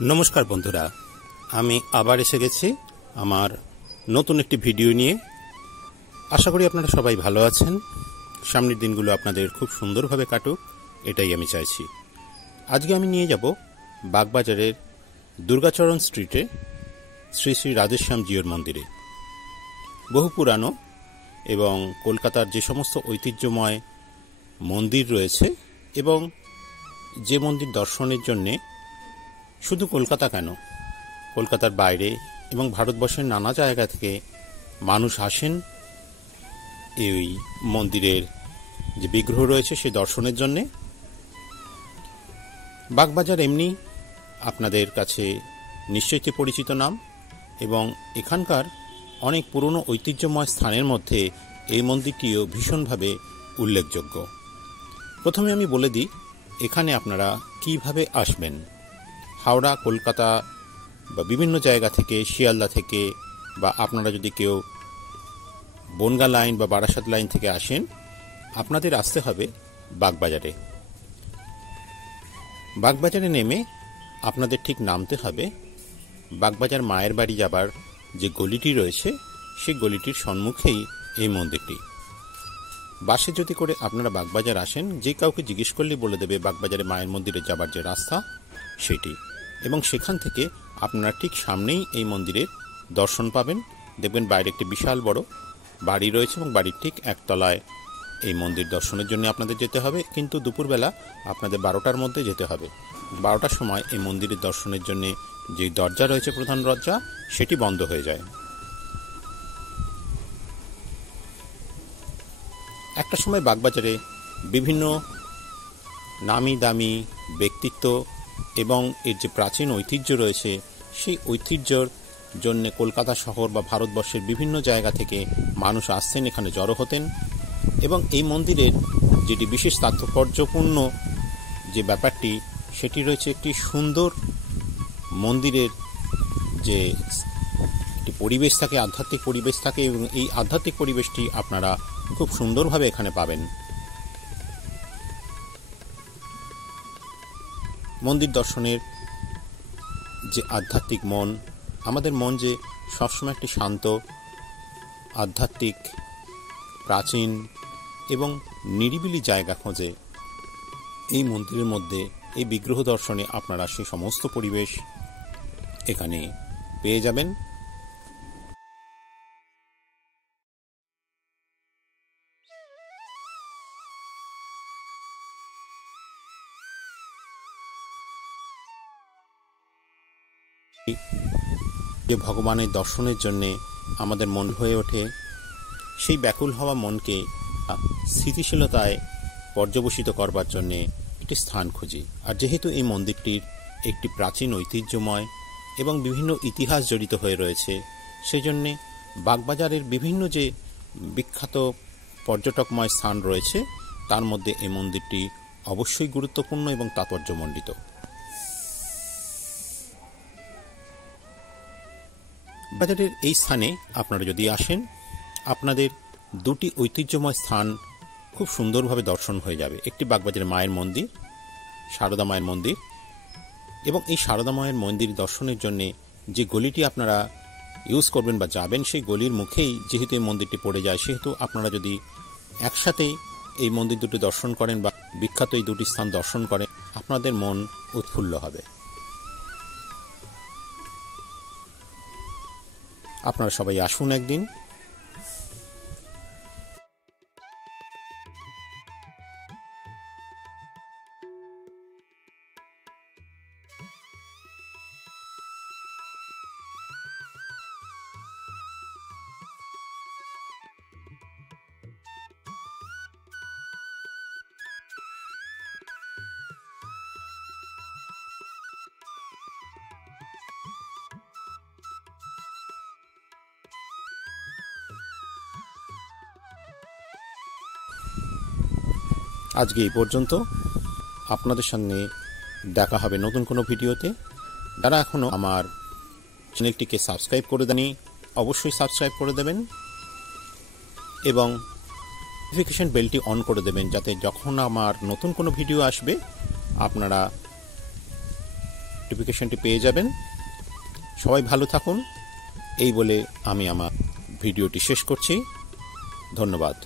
নমস্কার বন্ধুরা, আমি আবার এসে গেছি আমার নতুন একটি ভিডিও নিয়ে। আশা করি আপনারা সবাই ভালো আছেন। সামনের দিনগুলো আপনাদের খুব সুন্দরভাবে কাটুক, এটাই আমি চাইছি। আজকে আমি নিয়ে যাব বাগবাজারের দুর্গাচরণ স্ট্রিটে শ্রী শ্রী রাধেশ্যাম জিউর মন্দিরে। বহু পুরানো এবং কলকাতার যে সমস্ত ঐতিহ্যময় মন্দির রয়েছে এবং যে মন্দির দর্শনের জন্যে শুধু কলকাতা কেন, কলকাতার বাইরে এবং ভারতবর্ষের নানা জায়গা থেকে মানুষ আসেন এই মন্দিরের যে বিগ্রহ রয়েছে সে দর্শনের জন্যে। বাগবাজার এমনি আপনাদের কাছে নিশ্চয়ই পরিচিত নাম এবং এখানকার অনেক পুরনো ঐতিহ্যময় স্থানের মধ্যে এই মন্দিরটিও ভীষণভাবে উল্লেখযোগ্য। প্রথমে আমি বলে দিই এখানে আপনারা কিভাবে আসবেন। হাওড়া, কলকাতা বা বিভিন্ন জায়গা থেকে, শিয়ালদা থেকে, বা আপনারা যদি কেউ বনগাঁ লাইন বা বারাসাত লাইন থেকে আসেন, আপনাদের আসতে হবে বাগবাজারে। বাগবাজারে নেমে আপনাদের ঠিক নামতে হবে বাগবাজার মায়ের বাড়ি যাবার যে গলিটি রয়েছে সেই গলিটির সম্মুখেই এই মন্দিরটি। বাসে যদি করে আপনারা বাগবাজার আসেন, যে কাউকে জিজ্ঞেস করলে বলে দেবে বাগবাজারে মায়ের মন্দিরে যাবার যে রাস্তা সেটি, এবং সেখান থেকে আপনারা ঠিক সামনেই এই মন্দিরের দর্শন পাবেন। দেখবেন বাইরে একটি বিশাল বড় বাড়ি রয়েছে এবং বাড়ির ঠিক একতলায় এই মন্দির দর্শনের জন্য আপনাদের যেতে হবে। কিন্তু দুপুরবেলা আপনাদের 12টার মধ্যে যেতে হবে। 12টার সময় এই মন্দিরের দর্শনের জন্য যে দরজা রয়েছে, প্রধান দরজা, সেটি বন্ধ হয়ে যায়। একটা সময় বাগবাজারে বিভিন্ন নামি দামি ব্যক্তিত্ব এবং এর যে প্রাচীন ঐতিহ্য রয়েছে সেই ঐতিহ্যর জন্য কলকাতা শহর বা ভারতবর্ষের বিভিন্ন জায়গা থেকে মানুষ আসতেন, এখানে জড়ো হতেন। এবং এই মন্দিরের যেটি বিশেষ তাৎপর্যপূর্ণ যে ব্যাপারটি সেটি রয়েছে একটি সুন্দর মন্দিরের যে একটি পরিবেশ থাকে, আধ্যাত্মিক পরিবেশ থাকে, এবং এই আধ্যাত্মিক পরিবেশটি আপনারা খুব সুন্দরভাবে এখানে পাবেন। মন্দির দর্শনের যে আধ্যাত্মিক মন, আমাদের মন যে সবসময় একটি শান্ত, আধ্যাত্মিক, প্রাচীন এবং নিরিবিলি জায়গা খোঁজে, এই মন্দিরের মধ্যে এই বিগ্রহ দর্শনে আপনারা সেই সমস্ত পরিবেশ এখানে পেয়ে যাবেন। যে ভগবানের দর্শনের জন্যে আমাদের মন হয়ে ওঠে, সেই ব্যাকুল হওয়া মনকে স্থিতিশীলতায় পর্যবসিত করবার জন্যে একটি স্থান খুঁজি। আর যেহেতু এই মন্দিরটির একটি প্রাচীন ঐতিহ্যময় এবং বিভিন্ন ইতিহাস জড়িত হয়ে রয়েছে, সেই জন্যে বাগবাজারের বিভিন্ন যে বিখ্যাত পর্যটকময় স্থান রয়েছে তার মধ্যে এই মন্দিরটি অবশ্যই গুরুত্বপূর্ণ এবং তাৎপর্যমণ্ডিত। বাজারের এই স্থানে আপনারা যদি আসেন, আপনাদের দুটি ঐতিহ্যময় স্থান খুব সুন্দরভাবে দর্শন হয়ে যাবে। একটি বাগবাজারের মায়ের মন্দির, সারদা মায়ের মন্দির, এবং এই সারদা মায়ের মন্দির দর্শনের জন্য যে গলিটি আপনারা ইউজ করবেন বা যাবেন, সেই গলির মুখেই যেহেতু এই মন্দিরটি পড়ে যায়, সেহেতু আপনারা যদি একসাথেই এই মন্দির দুটি দর্শন করেন বা বিখ্যাত এই দুটি স্থান দর্শন করেন, আপনাদের মন উৎফুল্ল হবে। আপনারা সবাই আসুন একদিন। আজকে এই পর্যন্ত। আপনাদের সঙ্গে দেখা হবে নতুন কোনো ভিডিওতে। যারা এখনও আমার চ্যানেলটিকে সাবস্ক্রাইব করে দেননি, অবশ্যই সাবস্ক্রাইব করে দেবেন এবং নোটিফিকেশন বেলটি অন করে দেবেন, যাতে যখন আমার নতুন কোনো ভিডিও আসবে আপনারা নোটিফিকেশনটি পেয়ে যাবেন। সবাই ভালো থাকুন এই বলে আমি আমার ভিডিওটি শেষ করছি। ধন্যবাদ।